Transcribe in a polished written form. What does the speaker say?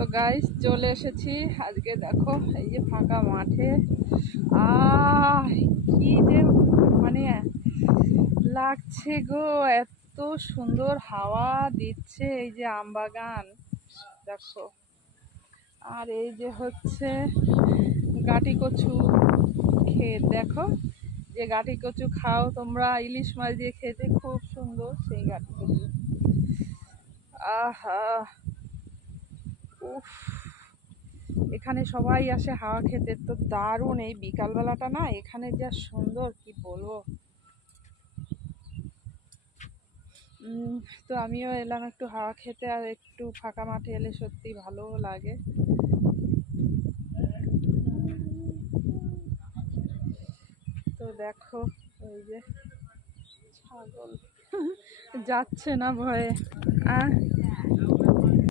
তো গাইস চলে এসেছি আজকে। দেখো এই যে ফাঁকা মাঠে, কি যে মানে লাগছে গো, এত সুন্দর হাওয়া দিচ্ছে। এই যে আমবাগান দেখো, আর এই যে হচ্ছে গাটি কচু ক্ষেত। দেখো যে গাটি কচু খাও তোমরা, ইলিশ মাছ দিয়ে খেতে খুব সুন্দর সেই গাটি কচু। আহা, উফ, এখানে সবাই আসে হাওয়া খেতে, তো দারুণ। এই বিকালবেলাটা না এখানে যা সুন্দর কি বলবো। তো আমিও এলাম একটু হাওয়া খেতে, আর একটু ফাঁকা মাঠে এলে সত্যি ভালো লাগে। তো দেখো এই যে ছাগল যাচ্ছে না ভয়ে।